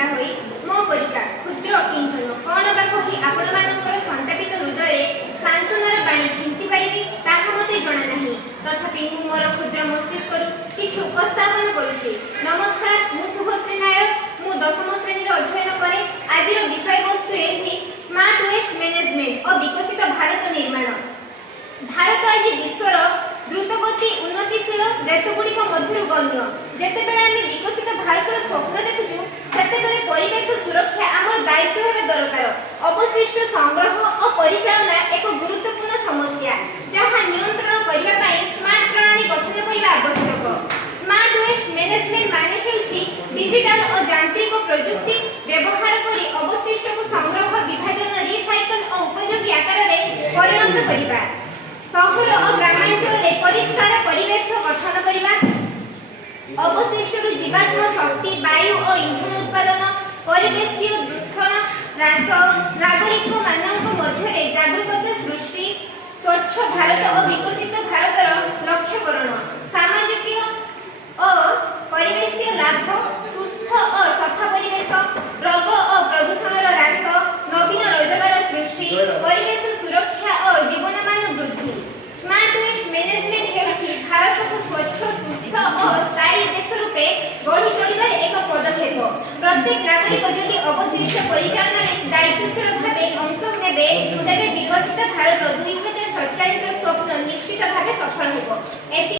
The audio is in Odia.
ଛିଡ଼ା ହୋଇ ମୋ ପରିକା କ୍ଷୁଦ୍ର ଇନ୍ଧନ କଣ ବା କହି ଆପଣମାନଙ୍କର ସନ୍ତାପିତ ହୃଦୟରେ ସାନ୍ତ୍ୱନାର ବାଣୀ ଛିଞ୍ଚି ପାରିବି ତାହା ମୋତେ ଜଣା ନାହିଁ। ତଥାପି ମୁଁ ମୋର କ୍ଷୁଦ୍ର ମସ୍ତିଷ୍କରୁ କିଛି ଉପସ୍ଥାପନ କରୁଛି। ନମସ୍କାର, ମୁଁ ଶୁଭଶ୍ରୀ ନାୟକ। ମୁଁ 10ମ ଶ୍ରେଣୀରେ ଅଧ୍ୟୟନ କରେ। ଆଜିର ବିଷୟବସ୍ତୁ ହେଉଛି ସ୍ମାର୍ଟ ୱେଷ୍ଟ ମ୍ୟାନେଜମେଣ୍ଟ ଓ ବିକଶିତ ଭାରତ ନିର୍ମାଣ। ଭାରତ ଆଜି ବିଶ୍ୱର ଦ୍ରୁତଗତି ଉନ୍ନତିଶୀଳ ଦେଶଗୁଡ଼ିକ ମଧ୍ୟରୁ ଗଣ୍ୟ। ଯେତେବେଳେ ଆମେ ବିକଶିତ ଭାରତର ସ୍ୱପ୍ନ ଦେଖୁଛୁ ସେତେବେଳେ ପରିବେଶ ସୁରକ୍ଷା ଆମର ଦାୟିତ୍ୱ ହେବା ଦରକାର। ଅବଶିଷ୍ଟ ସଂଗ୍ରହ ଓ ପରିଚାଳନା ଏକ ଗୁରୁତ୍ୱପୂର୍ଣ୍ଣ ସମସ୍ୟା ଯାହା ନିୟନ୍ତ୍ରଣ କରିବା ପାଇଁ ସ୍ମାର୍ଟ ପ୍ରଣାଳୀ ଗଠନ କରିବା ଆବଶ୍ୟକ। ସ୍ମାର୍ଟ ୱେଷ୍ଟ ମ୍ୟାନେଜମେଣ୍ଟ ମାନେ ହେଉଛି ଡିଜିଟାଲ ଓ ଯାନ୍ତ୍ରିକ ପ୍ରଯୁକ୍ତି ବ୍ୟବହାର କରି ଅବଶିଷ୍ଟକୁ ସଂଗ୍ରହ, ବିଭାଜନ, ରିସାଇକଲ ଓ ଉପଯୋଗୀ ଆକାରରେ ପରିଣତ କରିବା। ସହର ଓ ଗ୍ରାମାଞ୍ଚଳରେ ପରିଷ୍କାର ପରିବେଶ ଗଠନ କରିବା, ଅବଶିଷ୍ଟରୁ ଜୀବାଶ୍ମ ଶକ୍ତି, ବାୟୁ ଓ ଇନ୍ଧନ ଉତ୍ପାଦନ, ପରିବେଶୀୟ ଦୂଷଣ ହ୍ରାସ, ନାଗରିକମାନଙ୍କ ମଧ୍ୟରେ ଜାଗୃକତା ସୃଷ୍ଟି, ସ୍ୱଚ୍ଛ ଭାରତ ଓ ବିକଶିତ ଭାରତର ଲକ୍ଷ୍ୟକରଣ, ସାମାଜିକ ଓ ପରିବେଶୀୟ ଲାଭ, ସୁସ୍ଥ ଓ ସଫା ପରିବେଶ, ରୋଗ ଓ ପ୍ରଦୂଷଣର ହ୍ରାସ, ନବୀନ ରୋଜଗାର ସୃଷ୍ଟି, ପରିବେଶ ସୁରକ୍ଷା ଓ ଜୀବନମାନ ବୃଦ୍ଧି। ସ୍ମାର୍ଟ ୱେଷ୍ଟ ମ୍ୟାନେଜମେଣ୍ଟ ହେଉଛି ଭାରତକୁ ସ୍ୱଚ୍ଛ, ସୁସ୍ଥ ଓ ସ୍ଥାୟୀ ଦେଶ ରୂପେ ଗଢ଼ି ତୋଳିବାର ଏକ ପଦକ୍ଷେପ। ପ୍ରତ୍ୟେକ ନାଗରିକ ଯଦି ଅବଶିଷ୍ଟ ପରିଚାଳନାରେ ଦାୟିତ୍ୱଶୀଳ ଭାବେ ଅଂଶ ନେବେ ତେବେ ବିକଶିତ ଭାରତ 2047ର ସ୍ୱପ୍ନ ନିଶ୍ଚିତ ଭାବେ ସଫଳ ହେବ।